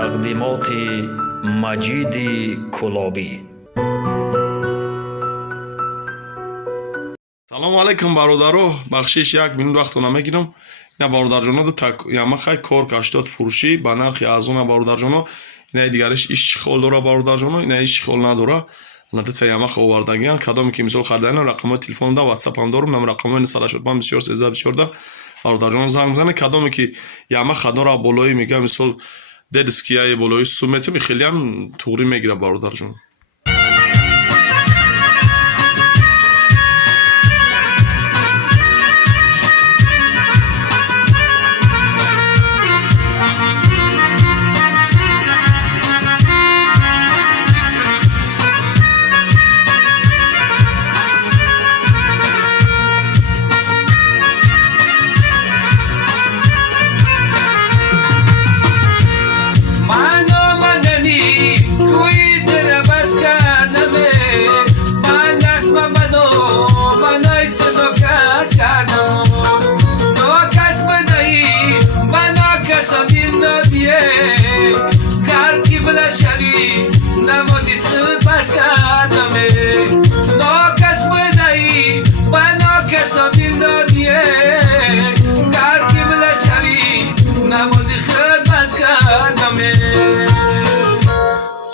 تقدیمات مجید کلابی. салому алайкум бародаро, бахшиш 1 минут вақтона мегирам. ина бародарҷоно яма хай кор каштод фурӯшӣ ба нархи арзона бародарҷоно. ина дигариш иш чӣ хол дора бародарҷоно, ина иш чӣ хол надора. албатта яма ховардагиан кадоме ки мисол харданиан рақамои телефонда ватсапам дорум, нам рақамои 985 24 13 14 бародарҷоно занг бизанед. кадоме ки яма хадора болои мега мисол дедскияи болои сумети хелиам туғри мегира бародарҷон.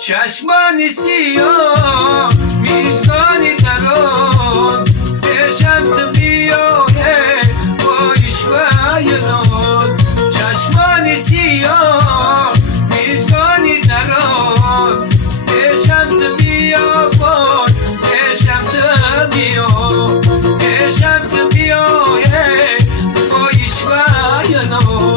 چشمانی سیاه میزگانی درون پیشم تو بیایه بایش بایدون چشمانی سیاه میزگانی درون پیشم تو بیا بای پیشم تو بیا پیشم تو بیایه بایش بایدون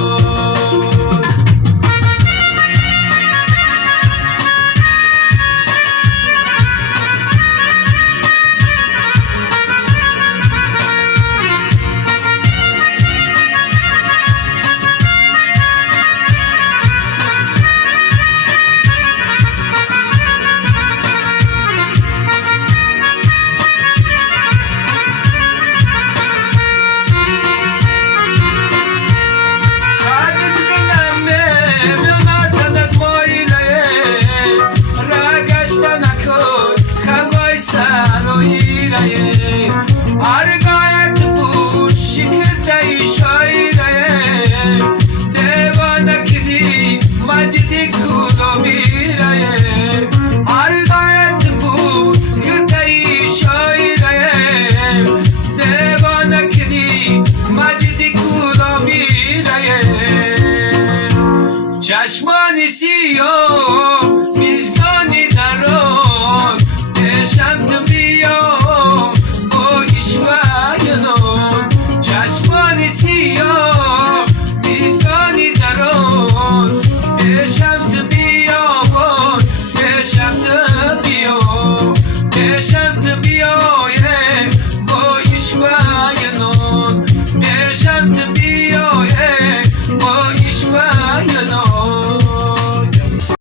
چشمانی سیاه